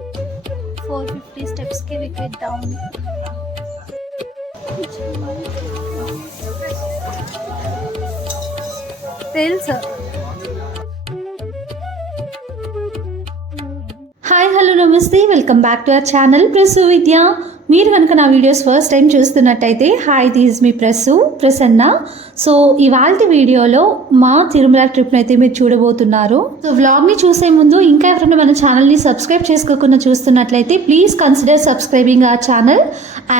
450 steps के wicket down. తెలుసు. Hi hello నమస్తే, welcome back to our channel Prasu Vidya. మీరు కనుక నా వీడియోస్ ఫస్ట్ టైం చూస్తున్నట్టయితే hi, this me Prasanna. So ఇవాళ వీడియోలో మా తిరుమల ట్రిప్ని అయితే మీరు చూడబోతున్నారు. సో వ్లాగ్ని చూసే ముందు ఇంకా ఎవరైనా మన ఛానల్ని సబ్స్క్రైబ్ చేసుకోకుండా చూస్తున్నట్లయితే ప్లీజ్ కన్సిడర్ సబ్స్క్రైబింగ్ ఆ ఛానల్.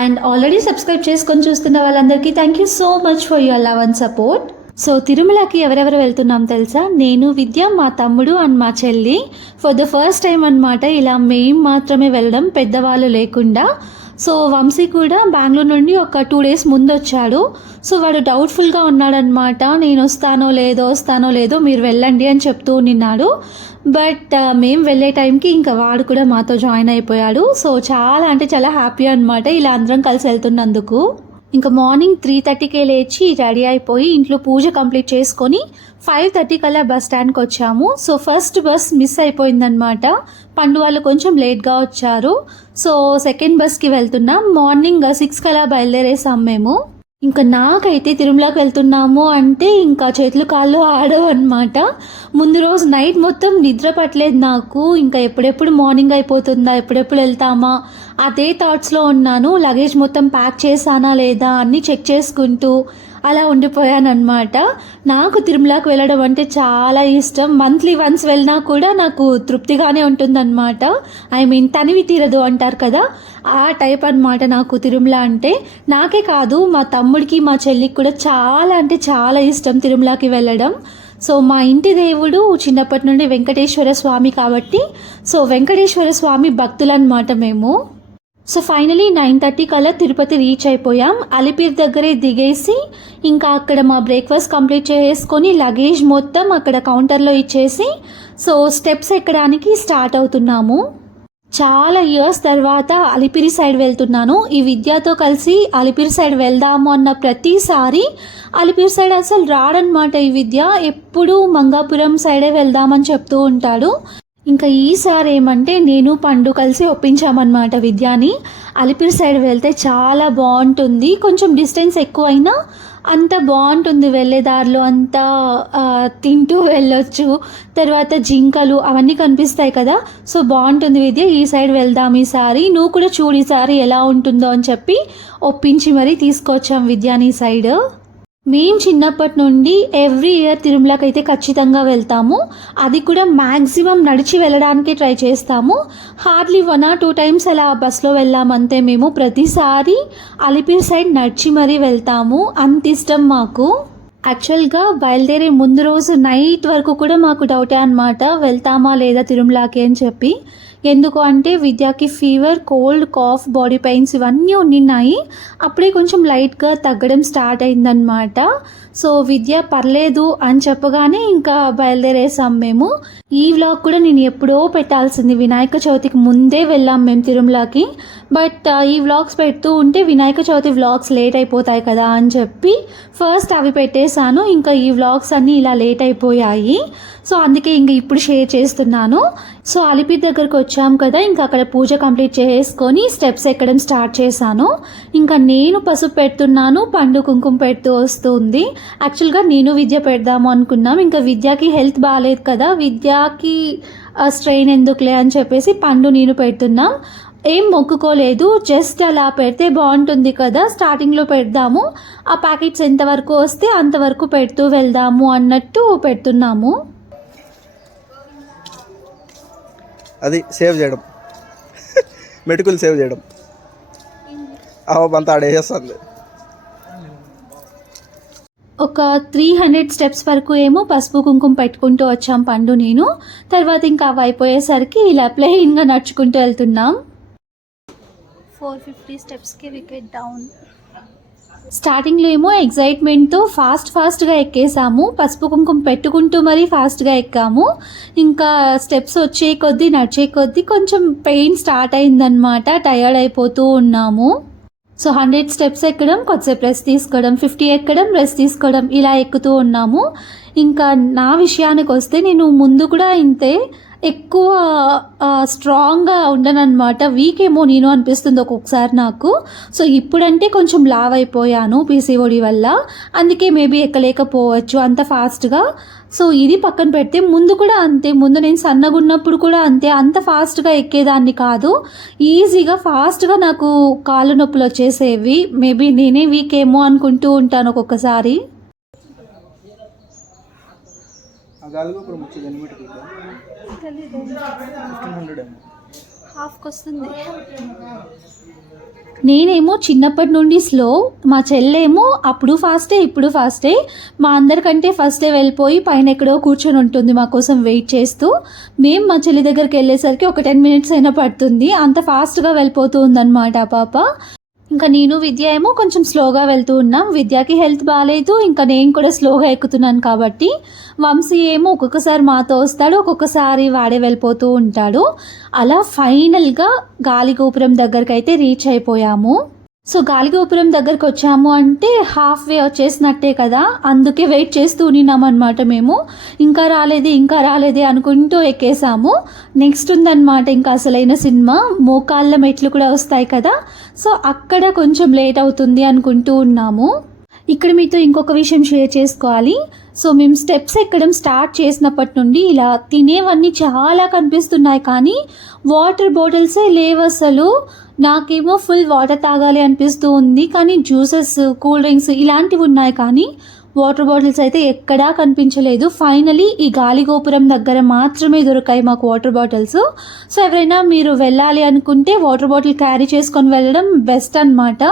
అండ్ ఆల్రెడీ సబ్స్క్రైబ్ చేసుకొని చూస్తున్న వాళ్ళందరికీ thank you so much for your love and support. So తిరుమలకి ఎవరెవరు వెళ్తున్నాం తెలుసా? నేను, విద్య, మా తమ్ముడు అండ్ మా చెల్లి. ఫర్ ద ఫస్ట్ టైం అనమాట ఇలా మేము మాత్రమే వెళ్ళడం, పెద్దవాళ్ళు లేకుండా. సో వంశీ కూడా బెంగళూరు నుండి ఒక 2 days ముందు వచ్చాడు. సో వాడు డౌట్ఫుల్గా ఉన్నాడనమాట. నేను వస్తానో లేదో మీరు వెళ్ళండి అని చెప్తూ ఉన్నాడు. బట్ మేము వెళ్ళే టైంకి ఇంకా వాడు కూడా మాతో జాయిన్ అయిపోయాడు. సో చాలా హ్యాపీ అనమాట ఇలా అందరం కలిసి వెళ్తున్నందుకు. ఇంకా మార్నింగ్ 3:30కే లేచి రెడీ అయిపోయి ఇంట్లో పూజ కంప్లీట్ చేసుకొని 5:30 కల్లా బస్ స్టాండ్కి వచ్చాము. సో ఫస్ట్ బస్ మిస్ అయిపోయిందనమాట. పండు వాళ్ళు కొంచెం లేట్గా వచ్చారు. సో సెకండ్ బస్కి వెళ్తున్నాం. మార్నింగ్ 6 కల్లా బయలుదేరేసాం మేము. ఇంకా నాకైతే తిరుమలకి వెళ్తున్నాము అంటే ఇంకా చేతులు కాళ్ళు ఆడవు అనమాట. ముందు రోజు నైట్ మొత్తం నిద్ర పట్టలేదు నాకు. ఇంకా ఎప్పుడెప్పుడు మార్నింగ్ అయిపోతుందా, ఎప్పుడెప్పుడు వెళ్తామా అదే థాట్స్లో ఉన్నాను. లగేజ్ మొత్తం ప్యాక్ చేశానా లేదా అన్నీ చెక్ చేసుకుంటూ అలా ఉండిపోయానమాట. నాకు తిరుమలకి వెళ్ళడం అంటే చాలా ఇష్టం. మంత్లీ వన్స్ వెళ్ళినా కూడా నాకు తృప్తిగానే ఉంటుందన్నమాట. తనివి తీరదు అంటారు కదా, ఆ టైప్ అనమాట నాకు తిరుమల అంటే. నాకే కాదు, మా తమ్ముడికి మా చెల్లికి కూడా చాలా ఇష్టం తిరుమలకి వెళ్ళడం. సో మా ఇంటి దేవుడు చిన్నప్పటి నుండి వెంకటేశ్వర స్వామి కాబట్టి సో వెంకటేశ్వర స్వామి భక్తులు అనమాట మేము. సో ఫైనలీ 9:30 కల్లా తిరుపతి రీచ్ అయిపోయాం. అలిపిరి దగ్గరే దిగేసి ఇంకా అక్కడ మా బ్రేక్ఫాస్ట్ కంప్లీట్ చేసుకొని లగేజ్ మొత్తం అక్కడ కౌంటర్లో ఇచ్చేసి సో స్టెప్స్ ఎక్కడానికి స్టార్ట్ అవుతున్నాము. చాలా ఇయర్స్ తర్వాత అలిపిరి సైడ్ వెళ్తున్నాను. ఈ విద్యతో కలిసి అలిపిరి సైడ్ వెళ్దాము అన్న ప్రతిసారి అలిపిరి సైడ్ అసలు రాడనమాట. ఈ విద్య ఎప్పుడూ మంగాపురం సైడే వెళ్దామని చెప్తూ ఉంటాడు. ఇంకా ఈసారి ఏమంటే నేను పండు కలిసి ఒప్పించామన్నమాట విద్యాని. అలిపిరి సైడ్ వెళ్తే చాలా బాగుంటుంది, కొంచెం డిస్టెన్స్ ఎక్కువైనా అంత బాగుంటుంది. వెళ్ళే దారిలో అంతా తింటూ వెళ్ళొచ్చు, తర్వాత జింకలు అవన్నీ కనిపిస్తాయి కదా. సో బాగుంటుంది విద్య, ఈ సైడ్ వెళ్దాం ఈసారి, నువ్వు కూడా చూడు ఈసారి ఎలా ఉంటుందో అని చెప్పి ఒప్పించి మరీ తీసుకొచ్చాం విద్యాని సైడ్. మేము చిన్నప్పటి నుండి ఎవ్రీ ఇయర్ తిరుమలకి అయితే ఖచ్చితంగా వెళ్తాము. అది కూడా మ్యాక్సిమం నడిచి వెళ్ళడానికి ట్రై చేస్తాము. హార్డ్లీ 1 or 2 times అలా బస్లో వెళ్ళామంతే. మేము ప్రతిసారి అలిపిరి సైడ్ నడిచి మరీ వెళ్తాము, అంత ఇష్టం మాకు. యాక్చువల్గా బయలుదేరే ముందు రోజు నైట్ వరకు కూడా మాకు డౌటే అనమాట, వెళ్తామా లేదా తిరుమలకి అని చెప్పి. ఎందుకు అంటే విద్యాకి fever, cold, cough, body pains ఇవన్నీ ఉన్నాయి. అప్పుడే కొంచెం లైట్గా తగ్గడం స్టార్ట్ అయిందనమాట. సో విద్య పర్లేదు అని చెప్పగానే ఇంకా బయలుదేరేసాం మేము. ఈ వ్లాగ్ కూడా నేను ఎప్పుడో పెట్టాల్సింది, వినాయక చవితికి ముందే వెళ్ళాం మేము తిరుమలకి. బట్ ఈ వ్లాగ్స్ పెడుతూ ఉంటే వినాయక చవితి వ్లాగ్స్ లేట్ అయిపోతాయి కదా అని చెప్పి ఫస్ట్ అవి పెట్టేశాను. ఇంకా ఈ వ్లాగ్స్ అన్నీ ఇలా లేట్ అయిపోయాయి. సో అందుకే ఇంక ఇప్పుడు షేర్ చేస్తున్నాను. సో అలిపిరి దగ్గరకు వచ్చాం కదా, ఇంకా అక్కడ పూజ కంప్లీట్ చేసుకొని స్టెప్స్ ఎక్కడం స్టార్ట్ చేశాను. ఇంకా నేను పసుపు పెడుతున్నాను, పండు కుంకుమ పెడుతూ వస్తుంది. యాక్చువల్గా నేను విద్య పెడదాము అనుకున్నాం. ఇంకా విద్యకి హెల్త్ బాగాలేదు కదా, విద్యకి స్ట్రెయిన్ ఎందుకులే అని చెప్పేసి పండు నేను పెడుతున్నాం. ఏం మొక్కుకోలేదు, జస్ట్ అలా పెడితే బాగుంటుంది కదా, స్టార్టింగ్లో పెడదాము, ఆ ప్యాకెట్స్ ఎంతవరకు వస్తే అంతవరకు పెడుతూ వెళ్దాము అన్నట్టు పెడుతున్నాము. అది సేవ్ చేయడం, మెటుకులు సేవ్ చేయడం అంతా ఆడేస్తుంది. ఒక 300 steps వరకు ఏమో పసుపు కుంకుమ పెట్టుకుంటూ వచ్చాం పండు నేను. తర్వాత ఇంకా అవి అయిపోయేసరికి ఇలా ప్లెయిన్గా నడుచుకుంటూ వెళ్తున్నాం. 450 స్టెప్స్కి వికెట్ డౌన్. స్టార్టింగ్లో ఏమో ఎగ్జైట్మెంట్తో ఫాస్ట్గా ఎక్కేసాము, పసుపు కుంకుమ పెట్టుకుంటూ మరీ ఫాస్ట్గా ఎక్కాము. ఇంకా స్టెప్స్ వచ్చే కొద్దీ నడిచే కొద్దీ కొంచెం పెయిన్ స్టార్ట్ అయిందనమాట, టయర్డ్ అయిపోతూ ఉన్నాము. సో 100 steps ఎక్కడం, కొద్దిసేపు రెస్ట్ తీసుకోవడం, 50 ఎక్కడం, రెస్ట్ తీసుకోవడం, ఇలా ఎక్కుతూ ఉన్నాము. ఇంకా నా విషయానికి వస్తే నేను ముందు కూడా ఇంతే ఎక్కువ స్ట్రాంగ్గా ఉండనన్నమాట, వీక్ ఏమో నేను అనిపిస్తుంది ఒక్కొక్కసారి నాకు. సో ఇప్పుడంటే కొంచెం లావ్ అయిపోయాను పీసీఓడి వల్ల, అందుకే మేబీ ఎక్కలేకపోవచ్చు అంత ఫాస్ట్గా. సో ఇది పక్కన పెడితే ముందు కూడా అంతే, ముందు నేను సన్నగా ఉన్నప్పుడు కూడా అంతే, అంత ఫాస్ట్గా ఎక్కేదాన్ని కాదు. ఈజీగా ఫాస్ట్గా నాకు కాళ్ళు నొప్పులు వచ్చేసేవి. మేబీ నేనే వీక్ ఏమో అనుకుంటూ ఉంటాను ఒక్కొక్కసారి. నేనేమో చిన్నప్పటి నుండి స్లో, మా చెల్లేమో అప్పుడు ఫాస్టే ఇప్పుడు ఫాస్టే, మా అందరికంటే ఫస్టే వెళ్ళిపోయి పైన ఎక్కడో కూర్చొని ఉంటుంది మా కోసం వెయిట్ చేస్తూ. మేము మా చెల్లి దగ్గరికి వెళ్ళేసరికి ఒక 10 మినిట్స్ అయినా పడుతుంది, అంత ఫాస్ట్గా వెళ్ళిపోతూ ఉందన్నమాట ఆ పాప. ఇంకా నేను విద్య ఏమో కొంచెం స్లోగా వెళ్తూ ఉన్నాం. విద్యకి హెల్త్ బాగాలేదు, ఇంకా నేను కూడా స్లోగా ఎక్కుతున్నాను కాబట్టి. వంశీ ఏమో ఒక్కొక్కసారి మాతో వస్తాడు, ఒక్కొక్కసారి వాడే వెళ్ళిపోతూ ఉంటాడు. అలా ఫైనల్గా గాలిగోపురం దగ్గరికి అయితే రీచ్ అయిపోయాము. సో గాలిగోపురం దగ్గరికి వచ్చాము అంటే హాఫ్ వే వచ్చేసినట్టే కదా, అందుకే వెయిట్ చేస్తూ ఉన్నామన్నమాట మేము. ఇంకా రాలేదే అనుకుంటూ ఎక్కేసాము. నెక్స్ట్ ఉందన్నమాట ఇంకా అసలైన సినిమా, మోకాళ్ళ మెట్లు కూడా వస్తాయి కదా. సో అక్కడ కొంచెం లేట్ అవుతుంది అనుకుంటూ ఉన్నాము. ఇక్కడ మీతో ఇంకొక విషయం షేర్ చేసుకోవాలి. సో మేము స్టెప్స్ ఎక్కడం స్టార్ట్ చేసినప్పటి నుండి ఇలా తినేవన్నీ చాలా కనిపిస్తున్నాయి, కానీ వాటర్ బాటిల్సే లేవు అసలు. నాకేమో ఫుల్ వాటర్ తాగాలి అనిపిస్తూ ఉంది, కానీ జ్యూసెస్, కూల్ డ్రింక్స్ ఇలాంటివి ఉన్నాయి, కానీ వాటర్ బాటిల్స్ అయితే ఎక్కడా కనిపించలేదు. ఫైనలీ ఈ గాలిగోపురం దగ్గర మాత్రమే దొరికాయి మాకు వాటర్ బాటిల్స్. సో ఎవరైనా మీరు వెళ్ళాలి అనుకుంటే వాటర్ బాటిల్ క్యారీ చేసుకొని వెళ్ళడం బెస్ట్ అన్నమాట.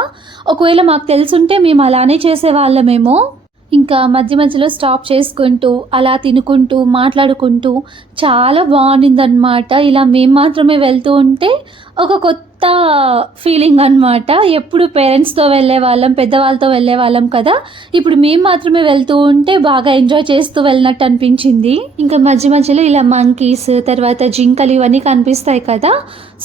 ఒకవేళ మాకు తెలుసుంటే మేము అలానే చేసేవాళ్ళమేమో. ఇంకా మధ్య మధ్యలో స్టాప్ చేసుకుంటూ అలా తినుకుంటూ మాట్లాడుకుంటూ చాలా బాగుండిందనమాట. ఇలా మేము మాత్రమే వెళ్తూ ఉంటే ఒక కొత్త ఫీలింగ్ అనమాట. ఎప్పుడు పేరెంట్స్తో వెళ్ళే వాళ్ళం, పెద్దవాళ్ళతో వెళ్ళే వాళ్ళం కదా, ఇప్పుడు మేము మాత్రమే వెళ్తూ ఉంటే బాగా ఎంజాయ్ చేస్తూ వెళ్ళినట్టు అనిపించింది. ఇంకా మధ్య మధ్యలో ఇలా మంకీస్, తర్వాత జింకలు ఇవన్నీ కనిపిస్తాయి కదా,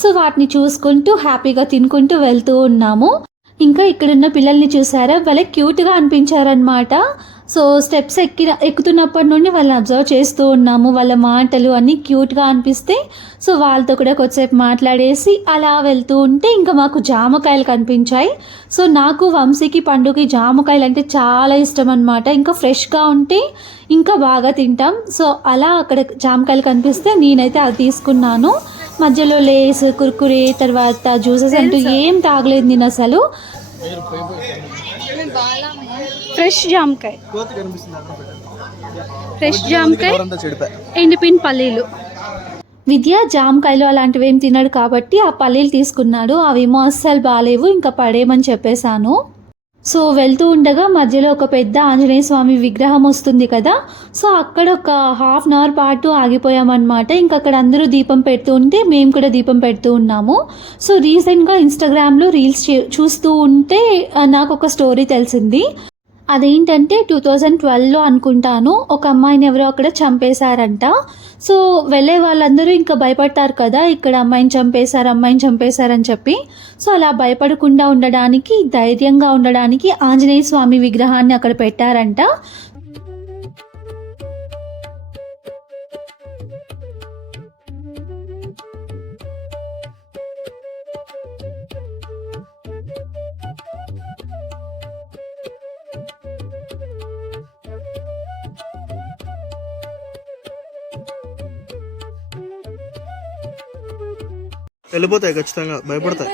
సో వాటిని చూసుకుంటూ హ్యాపీగా తినుకుంటూ వెళ్తూ ఉన్నాము. ఇంకా ఇక్కడున్న పిల్లల్ని చూసారా, భలే క్యూట్గా అనిపించారనమాట. సో స్టెప్స్ ఎక్కుతున్నప్పటి నుండి వాళ్ళని అబ్జర్వ్ చేస్తూ ఉన్నాము. వాళ్ళ మాటలు అన్నీ క్యూట్గా అనిపిస్తే సో వాళ్ళతో కూడా కొద్దిసేపు మాట్లాడేసి అలా వెళ్తూ ఉంటే ఇంకా మాకు జామకాయలు కనిపించాయి. సో నాకు, వంశీకి, పండుకి జామకాయలు అంటే చాలా ఇష్టం అనమాట. ఇంకా ఫ్రెష్గా ఉంటే ఇంకా బాగా తింటాం. సో అలా అక్కడ జామకాయలు కనిపిస్తే నేనైతే అది తీసుకున్నాను. మధ్యలో లేస్, కుర్కురే, తర్వాత జ్యూసెస్ అంటూ ఏం తాగలేదు నేను అసలు. ఫ్రెష్ జామకాయ, ఎండిపోయిన పల్లీలు. విద్య జామకాయలు అలాంటివి ఏం తినడు కాబట్టి ఆ పల్లీలు తీసుకున్నాడు. అవేమో అస్సలు బాగాలేవు, ఇంకా పడేయమని చెప్పేశాను. సో వెళ్తూ ఉండగా మధ్యలో ఒక పెద్ద ఆంజనేయ స్వామి విగ్రహం వస్తుంది కదా, సో అక్కడ ఒక హాఫ్ అన్ అవర్ పాటు ఆగిపోయామన్నమాట. ఇంకా అక్కడ అందరూ దీపం పెడుతూ ఉంటే మేము కూడా దీపం పెడుతూ ఉన్నాము. సో రీసెంట్గా ఇన్స్టాగ్రామ్లో రీల్స్ చూస్తూ ఉంటే నాకు ఒక స్టోరీ తెలిసింది. అదేంటంటే 2012లో అనుకుంటాను, ఒక అమ్మాయిని ఎవరో అక్కడ చంపేశారంట. సో వెళ్ళే వాళ్ళందరూ ఇంకా భయపడతారు కదా, ఇక్కడ అమ్మాయిని చంపేశారని చెప్పి. సో అలా భయపడకుండా ఉండడానికి, ధైర్యంగా ఉండడానికి ఆంజనేయ స్వామి విగ్రహాన్ని అక్కడ పెట్టారంట. వెళ్ళిపోతాయి ఖచ్చితంగా, భయపడతాయి.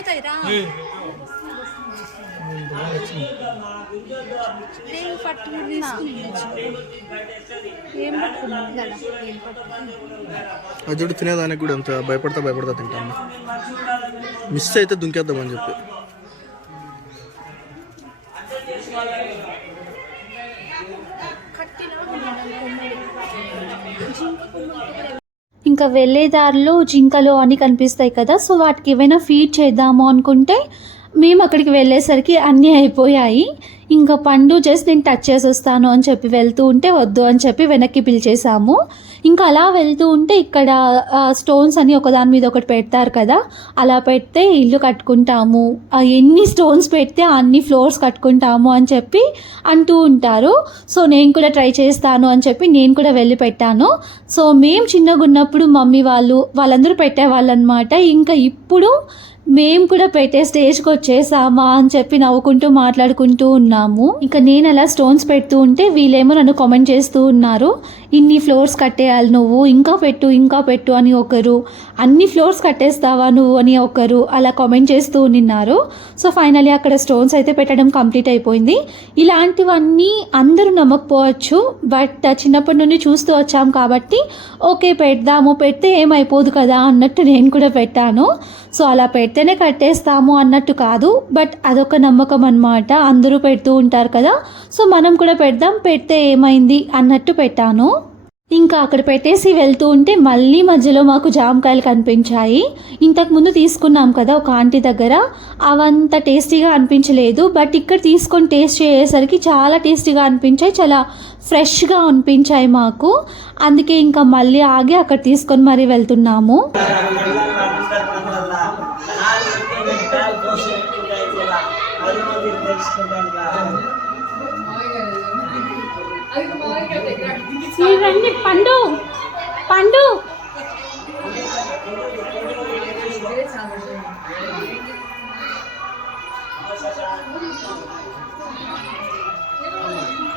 అజుడు తినేదానికి కూడా అంత భయపడతా తింటాను. మిస్ అయితే దుంకేద్దామని చెప్పి. ఇంకా వెళ్ళే దారిలో జింకలు అని కనిపిస్తాయి కదా, సో వాటికి ఏమైనా ఫీడ్ చేద్దాము అనుకుంటే మేము అక్కడికి వెళ్ళేసరికి అన్నీ అయిపోయాయి. ఇంకా పండు జస్ట్ నేను టచ్ చేసి వస్తాను అని చెప్పి వెళ్తూ ఉంటే వద్దు అని చెప్పి వెనక్కి పిలిచేసాము. ఇంకా అలా వెళ్తూ ఉంటే ఇక్కడ స్టోన్స్ అని ఒకదాని మీద ఒకటి పెడతారు కదా, అలా పెడితే ఇల్లు కట్టుకుంటాము, ఎన్ని స్టోన్స్ పెడితే అన్ని ఫ్లోర్స్ కట్టుకుంటాము అని చెప్పి అంటూ ఉంటారు. సో నేను కూడా ట్రై చేస్తాను అని చెప్పి నేను కూడా వెళ్ళి పెట్టాను. సో మేము చిన్నగా ఉన్నప్పుడు మమ్మీ వాళ్ళందరూ పెట్టేవాళ్ళు అనమాట. ఇంకా ఇప్పుడు మేము కూడా పెట్టే స్టేజ్కి వచ్చేసామా అని చెప్పి నవ్వుకుంటూ మాట్లాడుకుంటూ ఉన్నాము. ఇంకా నేను అలా స్టోన్స్ పెడుతూ ఉంటే వీళ్ళేమో నన్ను కామెంట్ చేస్తూ ఉన్నారు, ఇన్ని ఫ్లోర్స్ కట్టేయాలి నువ్వు, ఇంకా పెట్టు అని ఒకరు, అన్ని ఫ్లోర్స్ కట్టేస్తావా నువ్వు అని ఒకరు అలా కామెంట్ చేస్తూ ఉన్నారు. సో ఫైనలీ అక్కడ స్టోన్స్ అయితే పెట్టడం కంప్లీట్ అయిపోయింది. ఇలాంటివన్నీ అందరూ నమ్మకపోవచ్చు, బట్ చిన్నప్పటి నుండి చూస్తూ వచ్చాం కాబట్టి ఓకే పెడదాము, పెడితే ఏమైపోదు కదా అన్నట్టు నేను కూడా పెట్టాను. సో అలా పెడితేనే కట్టేస్తాము అన్నట్టు కాదు, బట్ అదొక నమ్మకం అన్నమాట. అందరూ పెడుతూ ఉంటారు కదా, సో మనం కూడా పెడదాం, పెడితే ఏమైంది అన్నట్టు పెట్టాను. ఇంకా అక్కడ పెట్టేసి వెళ్తూ ఉంటే మళ్ళీ మధ్యలో మాకు జామకాయలు కనిపించాయి. ఇంతకుముందు తీసుకున్నాం కదా ఒక ఆంటీ దగ్గర, అవంత టేస్టీగా అనిపించలేదు, బట్ ఇక్కడ తీసుకొని టేస్ట్ చేసేసరికి చాలా టేస్టీగా అనిపించాయి, చాలా ఫ్రెష్గా అనిపించాయి మాకు. అందుకే ఇంకా మళ్ళీ ఆగి అక్కడ తీసుకొని మరీ వెళ్తున్నాము. రండి పండు పండు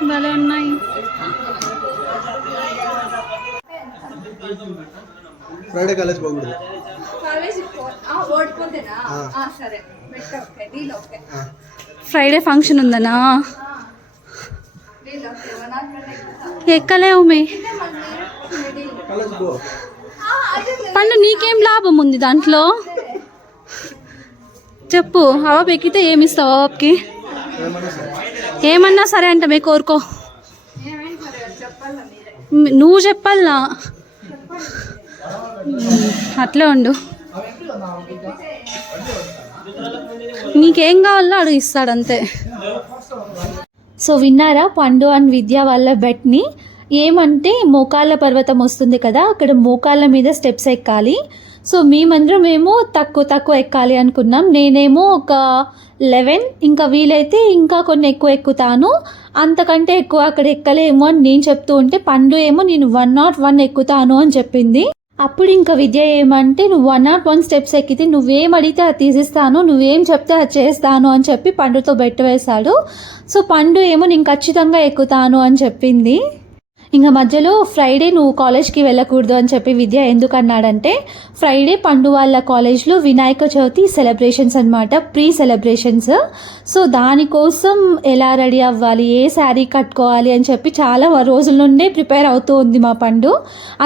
భలే ఉన్నాయి. ఫ్రైడే కాలేజ్ పోకూడదు. ఫ్రైడే ఫంక్షన్ ఉందనా? ఎక్కలేవు మే పండు, నీకేం లాభం ఉంది దాంట్లో చెప్పు. అవాబ్ ఎక్కితే ఏమిస్తావు అవాబ్కి? ఏమన్నా సరే అంట మే, కోరుకో. నువ్వు చెప్పాలనా? అట్లే ఉండు, నీకేం కావాలో అడుగు ఇస్తాడంతే. సో విన్నారా పండు అండ్ విద్య వాళ్ళ బెట్ని? ఏమంటే మోకాళ్ళ పర్వతం వస్తుంది కదా, అక్కడ మోకాళ్ళ మీద స్టెప్స్ ఎక్కాలి. సో మేమందరం తక్కువ ఎక్కాలి అనుకున్నాం. నేనేమో ఒక 11, ఇంకా వీలైతే ఇంకా కొన్ని ఎక్కువ ఎక్కుతాను, అంతకంటే ఎక్కువ అక్కడ ఎక్కలేమో అని నేను చెప్తూ ఉంటే పండు ఏమో నేను 101 ఎక్కుతాను అని చెప్పింది. అప్పుడు ఇంకా విద్య ఏమంటే నువ్వు 101 స్టెప్స్ ఎక్కితే నువ్వేం అడిగితే అది తీసిస్తాను, నువ్వేం చెప్తే అది చేస్తాను అని చెప్పి పండుతో బెట్టు వేశాడు. సో పండు ఏమో నేను ఖచ్చితంగా ఎక్కుతాను అని చెప్పింది. ఇంకా మధ్యలో ఫ్రైడే నువ్వు కాలేజ్కి వెళ్ళకూడదు అని చెప్పి విద్య ఎందుకు అన్నాడంటే, ఫ్రైడే పండు వాళ్ళ కాలేజ్లో వినాయక చవితి సెలబ్రేషన్స్ అనమాట, ప్రీ సెలబ్రేషన్స్. సో దానికోసం ఎలా రెడీ అవ్వాలి, ఏ శారీ కట్టుకోవాలి అని చెప్పి చాలా రోజుల నుండే ప్రిపేర్ అవుతూ ఉంది మా పండు.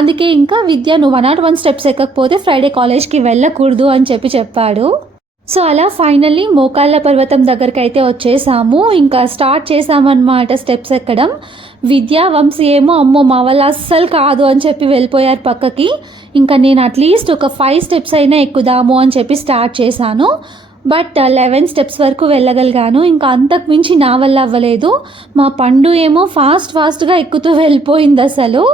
అందుకే ఇంకా విద్య నువ్వు 101 స్టెప్స్ ఎక్కకపోతే ఫ్రైడే కాలేజ్కి వెళ్ళకూడదు అని చెప్పాడు. సో అలా ఫైనల్లీ మోకాళ్ళ పర్వతం దగ్గరికి అయితే వచ్చేసాము. ఇంకా స్టార్ట్ చేసామన్నమాట స్టెప్స్ ఎక్కడం. విద్య వంశీ ఏమో అమ్మో మా వల్ల అస్సలు కాదు అని చెప్పి వెళ్ళిపోయారు పక్కకి. ఇంకా నేను అట్లీస్ట్ ఒక 5 స్టెప్స్ అయినా ఎక్కుదాము అని చెప్పి స్టార్ట్ చేశాను. బట్ 11 స్టెప్స్ వరకు వెళ్ళగలిగాను. ఇంకా అంతకు మించి నా వల్ల అవ్వలేదు. మా పండు ఏమో ఫాస్ట్గా ఎక్కుతూ వెళ్ళిపోయింది అసలు.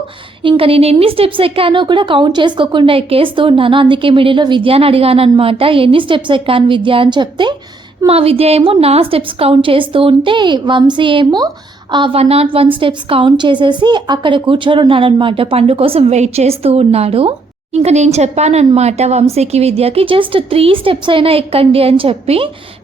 ఇంకా నేను ఎన్ని స్టెప్స్ ఎక్కానో కూడా కౌంట్ చేసుకోకుండా ఎక్కేస్తూ ఉన్నాను. అందుకే మిడిలో విద్యని అడిగాను అనమాట, ఎన్ని స్టెప్స్ ఎక్కాను విద్య అని చెప్తే, మా విద్య ఏమో నా స్టెప్స్ కౌంట్ చేస్తూ ఉంటే వంశీ ఏమో 101 స్టెప్స్ కౌంట్ చేసేసి అక్కడ కూర్చొని ఉన్నాడు అనమాట, పండు కోసం వెయిట్ చేస్తూ ఉన్నాడు. ఇంకా నేను చెప్పానన్నమాట వంశీకి విద్యకి జస్ట్ 3 స్టెప్స్ అయినా ఎక్కండి అని చెప్పి.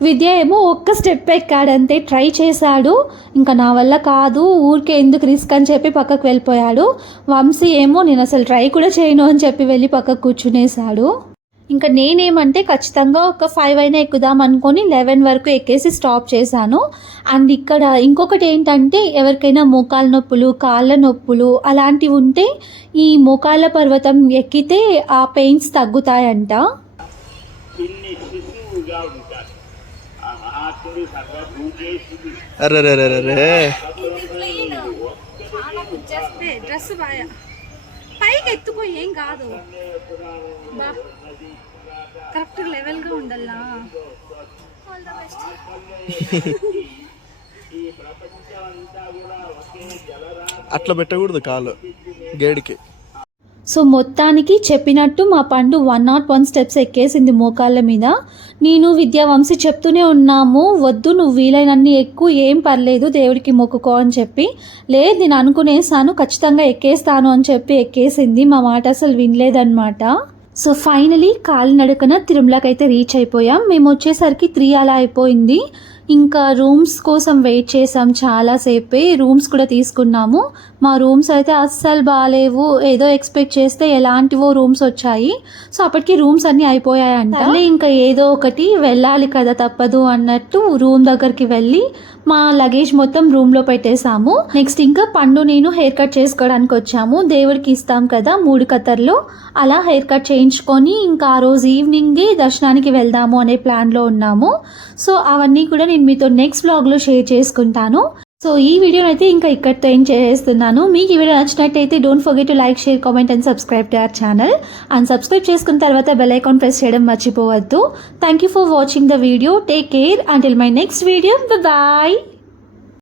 విద్య ఏమో ఒక్క స్టెప్ ఎక్కాడంతే, ట్రై చేశాడు. ఇంకా నా వల్ల కాదు, ఊరికే ఎందుకు రిస్క్ అని చెప్పి పక్కకు వెళ్ళిపోయాడు. వంశీ ఏమో నేను అసలు ట్రై కూడా చేయను అని చెప్పి వెళ్ళి పక్కకు కూర్చునేశాడు. ఇంకా నేనేమంటే ఖచ్చితంగా ఒక 5 అయినా ఎక్కుదాం అనుకొని 11 వరకు ఎక్కేసి స్టాప్ చేశాను. అండ్ ఇక్కడ ఇంకొకటి ఏంటంటే, ఎవరికైనా మోకాళ్ళ నొప్పులు, కాళ్ళ నొప్పులు అలాంటివి ఉంటే ఈ మోకాళ్ళ పర్వతం ఎక్కితే ఆ పెయిన్స్ తగ్గుతాయంట. డ్రెస్ బాగా పైకి ఎత్తుకో, ఏం కాదు, బా కరెక్ట్ లెవెల్గా ఉండాలా. అట్లా పెట్టకూడదు కాలు గేడికి. సో మొత్తానికి చెప్పినట్టు మా పండు 101 స్టెప్స్ ఎక్కేసింది మోకాళ్ళ మీద. నేను విద్యావంశీ చెప్తూనే ఉన్నాము, వద్దు నువ్వు వీలైనన్ని ఎక్కువ, ఏం పర్లేదు దేవుడికి మొక్కుకో అని చెప్పి. లేదు నేను అనుకునేసాను ఖచ్చితంగా ఎక్కేస్తాను అని చెప్పి ఎక్కేసింది. మా మాట అసలు వినలేదన్నమాట. సో ఫైనలీ కాలినడకన తిరుమలకి అయితే రీచ్ అయిపోయాం. మేము వచ్చేసరికి 3 అలా అయిపోయింది. ఇంకా రూమ్స్ కోసం వెయిట్ చేసాం చాలాసేపే. రూమ్స్ కూడా తీసుకున్నాము. మా రూమ్స్ అయితే అస్సలు బాగాలేవు. ఏదో ఎక్స్పెక్ట్ చేస్తే ఎలాంటివో రూమ్స్ వచ్చాయి. సో అప్పటికి రూమ్స్ అన్నీ అయిపోయాయంట. ఇంకా ఏదో ఒకటి వెళ్ళాలి కదా తప్పదు అన్నట్టు రూమ్ దగ్గరికి వెళ్ళి మా లగేజ్ మొత్తం రూమ్లో పెట్టేశాము. నెక్స్ట్ ఇంకా పండు నేను హెయిర్ కట్ చేసుకోవడానికి వచ్చాము. దేవుడికి ఇస్తాం కదా 3 కత్తర్లో, అలా హెయిర్ కట్ చేయించుకొని ఇంకా ఆ రోజు ఈవినింగే దర్శనానికి వెళ్దాము అనే ప్లాన్లో ఉన్నాము. సో అవన్నీ కూడా నేను మీతో నెక్స్ట్ వ్లాగ్లో షేర్ చేసుకుంటాను. సో ఈ వీడియోని అయితే ఇంకా ఇక్కడితో ఏం చేస్తున్నాను. మీకు ఈ వీడియో నచ్చినట్టయితే don't forget to like, share, comment and subscribe to our channel. And subscribe చేసుకున్న తర్వాత బెల్ ఐకాన్ ప్రెస్ చేయడం మర్చిపోవద్దు. Thank you for watching the video. Take care until my next video. Bye.